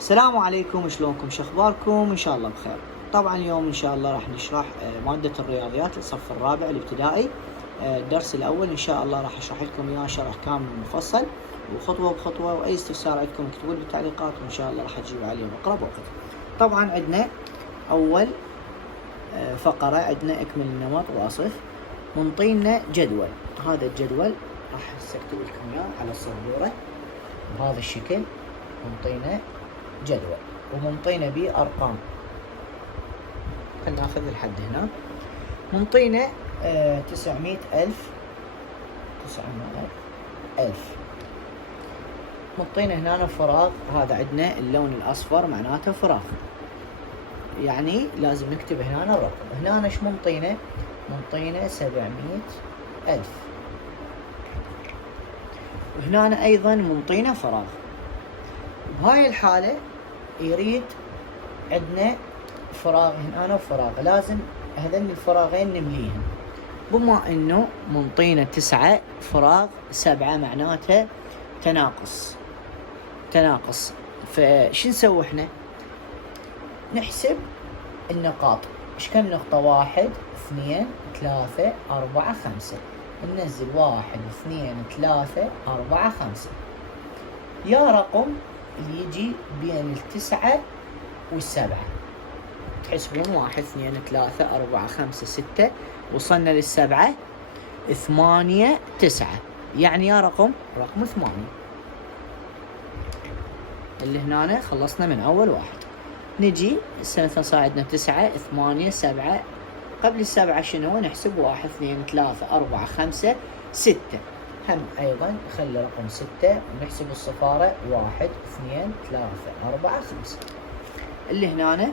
السلام عليكم، شلونكم؟ شخباركم؟ ان شاء الله بخير. طبعا اليوم ان شاء الله راح نشرح مادة الرياضيات الصف الرابع الابتدائي. الدرس الاول ان شاء الله راح اشرح لكم اياه شرح كامل مفصل وخطوة بخطوة، واي استفسار عندكم اكتبوا لي بالتعليقات وان شاء الله راح اجيب عليه باقرب وقت. طبعا عندنا اول فقرة عندنا اكمل النمط واصف. منطينا جدول، هذا الجدول راح اكتب لكم اياه على السبورة بهذا الشكل. منطينا جدول ومنطينا به أرقام. خلينا ناخذ الحد هنا. منطينا 900,000. منطينا هنا فراغ، هذا عندنا اللون الأصفر معناته فراغ، يعني لازم نكتب هنا الرقم. هنا ايش منطينا؟ منطينا 700,000. وهنا أيضا منطينا فراغ. بهاي الحالة يريد عندنا فراغ هنا وفراغ، لازم هذين الفراغين نمليهم. بما انه منطينا 9 فراغ 7، معناته تناقص. فش نسوي احنا؟ نحسب النقاط. ايش كم نقطة؟ 1 2 3 4 5. ننزل 1 2 3 4 5. يا رقم اللي يجي بين 9 و7. تحسبون 1 2 3 4 5 6، وصلنا لل7 8 9، يعني يا رقم 8. اللي هنا خلصنا من اول واحد. نجي مثلا صار عندنا 9 8 7. قبل ال7 شنو؟ نحسب 1 2 3 4 5 6. هم ايضا نخلي رقم 6 ونحسب الصفارة 1 2 3 4 5. اللي هنا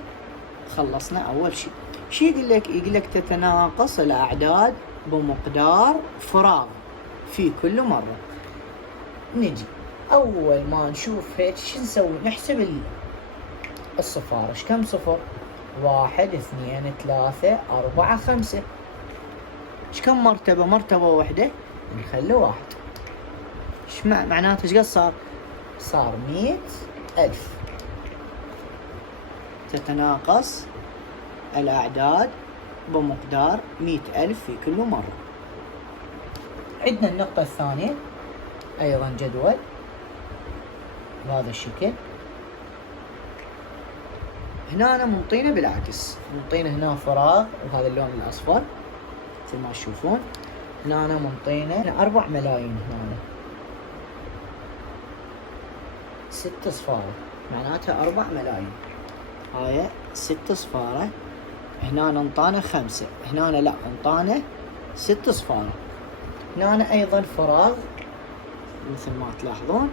خلصنا اول شيء. شو يقول لك؟ يقول لك تتناقص الاعداد بمقدار فراغ في كل مرة. نجي اول ما نشوف هيك شو نسوي؟ نحسب الصفارة. ايش كم صفر؟ 1 2 3 4 5. ايش كم مرتبة؟ مرتبة واحدة، نخلي 1. ايش معناته؟ ايش قد صار؟ صار 100,000. تتناقص الأعداد بمقدار 100,000 في كل مرة. عندنا النقطة الثانية أيضا جدول بهذا الشكل. هنا منطينا بالعكس، منطينا هنا فراغ وهذا اللون الأصفر مثل ما تشوفون. هنا منطينا 4 ملايين. هنا 6 صفارة معناتها 4 ملايين. هاي 6 صفارة. هنا انطانا 5، هنا لا انطانا 6 صفارة. هنا ايضا فراغ مثل ما تلاحظون،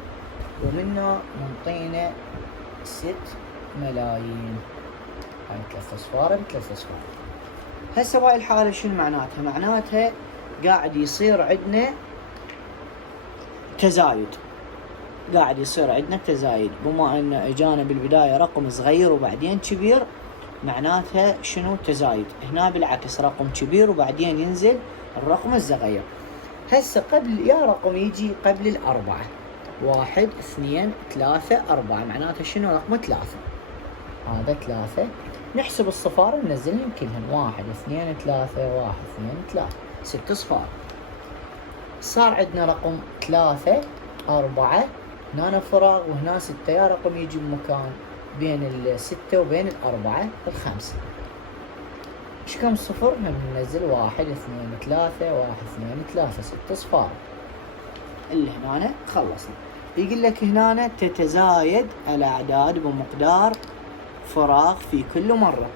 ومنه منطينا 6 ملايين. هاي 3 صفارة ب3 صفارة. هسه بهاي الحالة شنو معناتها؟ معناتها قاعد يصير عندنا تزايد. بما ان اجانا بالبداية رقم صغير وبعدين كبير، معناتها شنو؟ تزايد. هنا بالعكس رقم كبير وبعدين ينزل الرقم الصغير. هسه قبل يا رقم يجي قبل 4. 1 2 3 4، معناتها شنو؟ رقم 3. هذا 3. نحسب الصفار ننزلهم كلهم. 1 2 3 1 2 3، 6 صفار. صار عندنا رقم 3 4. هنا فراغ وهنا 6، يا رقم يجي بمكان بين 6 وبين 4 5. ايش كم صفر؟ هم ننزل 1 2 3 1 2 3، 6 صفار. اللي هنا خلصنا. يقول لك هنا تتزايد الاعداد بمقدار فراغ في كل مرة.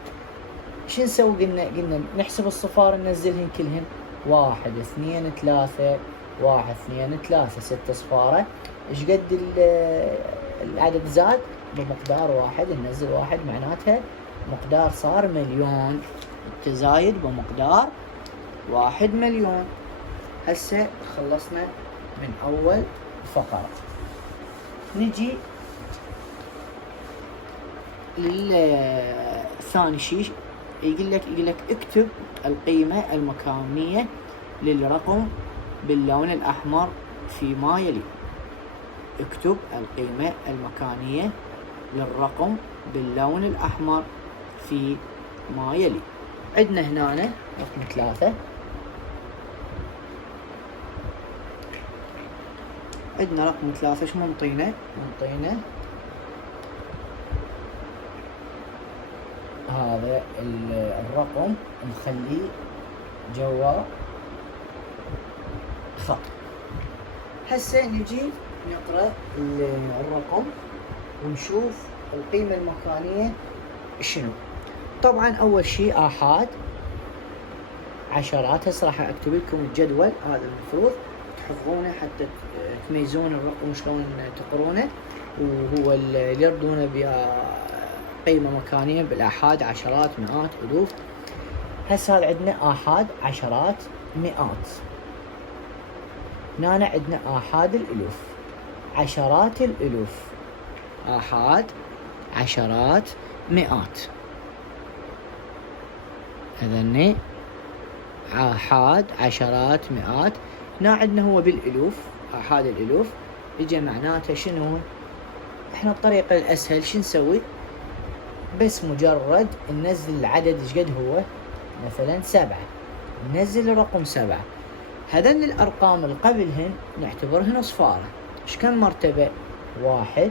ايش نسوي؟ قلنا نحسب الصفار ننزلهم كلهم. 1 2 3 1 2 3، 6 صفارة. ايش قد العدد زاد؟ بمقدار 1 ننزل 1، معناتها مقدار صار مليون. التزايد بمقدار 1 مليون. هسه خلصنا من اول فقرة. نجي للثاني شيء. يقول لك اكتب القيمة المكانية للرقم باللون الأحمر فيما يلي. اكتب القيمة المكانية للرقم باللون الأحمر في ما يلي. عندنا هنا رقم 3. عندنا رقم 3 ايش منطينا؟ منطينا هذا الرقم نخليه جوا خط. هسه نجي نقرأ الرقم ونشوف القيمة المكانية شنو. طبعا أول شيء آحاد، عشرات. هسه راح أكتب لكم الجدول، هذا المفروض تحفظونه حتى تميزون الرقم شلون تقرونه، وهو اللي يرضونه بقيمة مكانية بالآحاد، عشرات، مئات، ألوف. هسه هذا عندنا آحاد، عشرات، مئات. هنا عندنا آحاد الألوف، عشرات الألوف، آحاد، عشرات، مئات. هذني آحاد، عشرات، مئات. هنا عندنا هو بالألوف، آحاد الألوف. يجي معناته شنو؟ احنا الطريقة الأسهل شو نسوي؟ بس مجرد ننزل العدد ايش قد هو، مثلا 7، ننزل الرقم 7. هذن الأرقام اللي قبلهن نعتبرهن صفارة. ايش كم مرتبة؟ 1،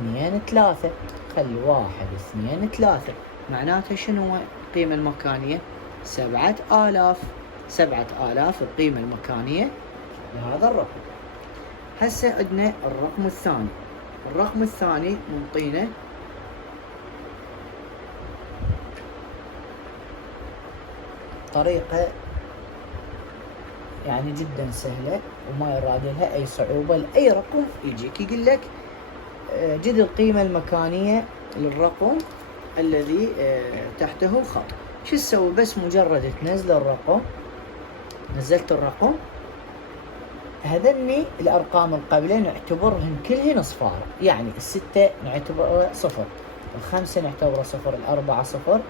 2، 3. خلي 1، 2، 3. معناته شنو القيمة المكانية؟ 7000. 7000 القيمة المكانية لهذا الرقم. هسه عندنا الرقم الثاني. الرقم الثاني منطينا طريقة يعني جدا سهلة وما يراد لها أي صعوبة. لأي رقم يجيك يقول لك جد القيمة المكانية للرقم الذي تحته خط. شو تسوي؟ بس مجرد تنزل الرقم، نزلت الرقم، هذني الأرقام القبلة نعتبرهن كلهن صفار. يعني 6 نعتبرها 0، 5 نعتبرها 0، 4 0،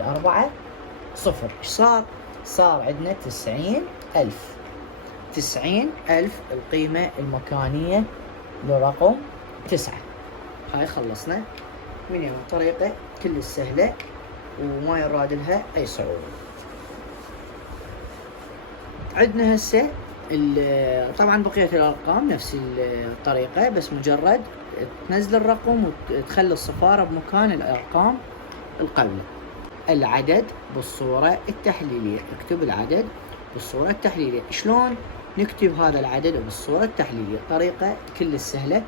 4 0. ايش صار؟ صار عندنا 90,000. 90,000 القيمة المكانية لرقم 9. هاي خلصنا من طريقة كل سهلة وما يراد لها أي صعوبة. عندنا هسه طبعا بقية الأرقام نفس الطريقة، بس مجرد تنزل الرقم وتخلي الصفارة بمكان الأرقام القبلة. العدد بالصورة التحليلية. اكتب العدد بالصورة التحليلية. شلون نكتب هذا العدد بالصورة التحليلية؟ طريقة كل سهلة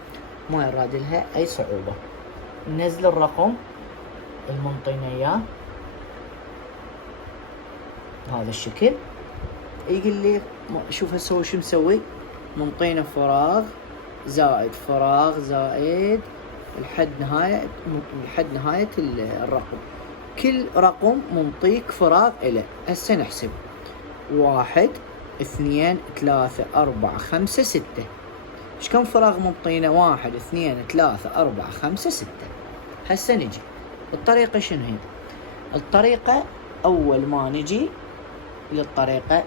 ما يراد لها أي صعوبة. ننزل الرقم المنطينا إياه بهذا الشكل. يقول لي شوف هسه شو مسوي؟ منطينا فراغ زائد فراغ زائد لحد نهاية الرقم. كل رقم منطيك فراغ إله. هسه نحسب 1، 2، 3، 4، 5، 6. ايش كم فراغ منطينا؟ 1، 2، 3، 4، 5، 6. هسه نجي الطريقة شنو هي؟ الطريقة أول ما نجي للطريقة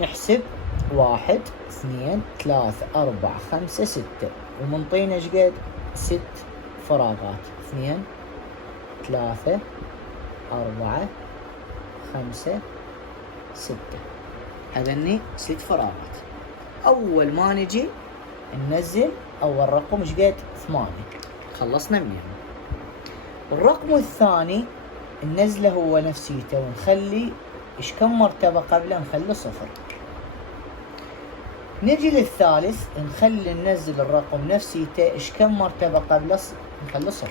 نحسب 1، 2، 3، 4، 5، 6 ومنطينا ايش قد؟ 6 فراغات. 2، 3، 4، 5، 6. هذني 6 فراغات. أول ما نجي ننزل أول رقم ايش قد؟ 8. خلصنا منه. الرقم الثاني ننزله هو نفسيته ونخلي ايش كم مرتبة قبله؟ نخلي 0. نجي للثالث نخلي ننزل الرقم نفسيته ايش كم مرتبة قبله؟ نخلي 0.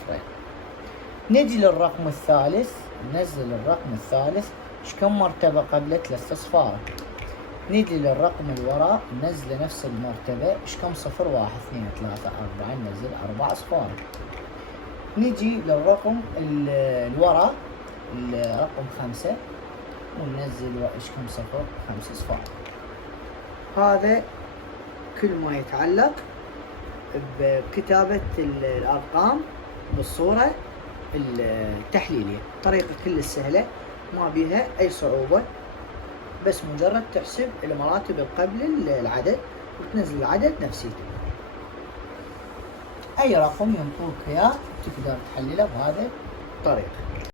نجي للرقم الثالث ننزل الرقم الثالث ايش كم مرتبة قبله؟ 3 صفار. نجي للرقم الوراء ننزل نفس المرتبة ايش كم صفر؟ 1، 2، 3، 4. ننزل 4 صفار. نجي للرقم الوراء الرقم 5 وننزل ايش كم صفر؟ 5 صفار. هذا كل ما يتعلق بكتابة الأرقام بالصورة التحليلية. طريقة كل سهلة ما بيها أي صعوبة، بس مجرد تحسب المراتب قبل العدد وتنزل العدد نفسيته. اي رقم ينطوك اياه تقدر تحلله بهذه الطريقه.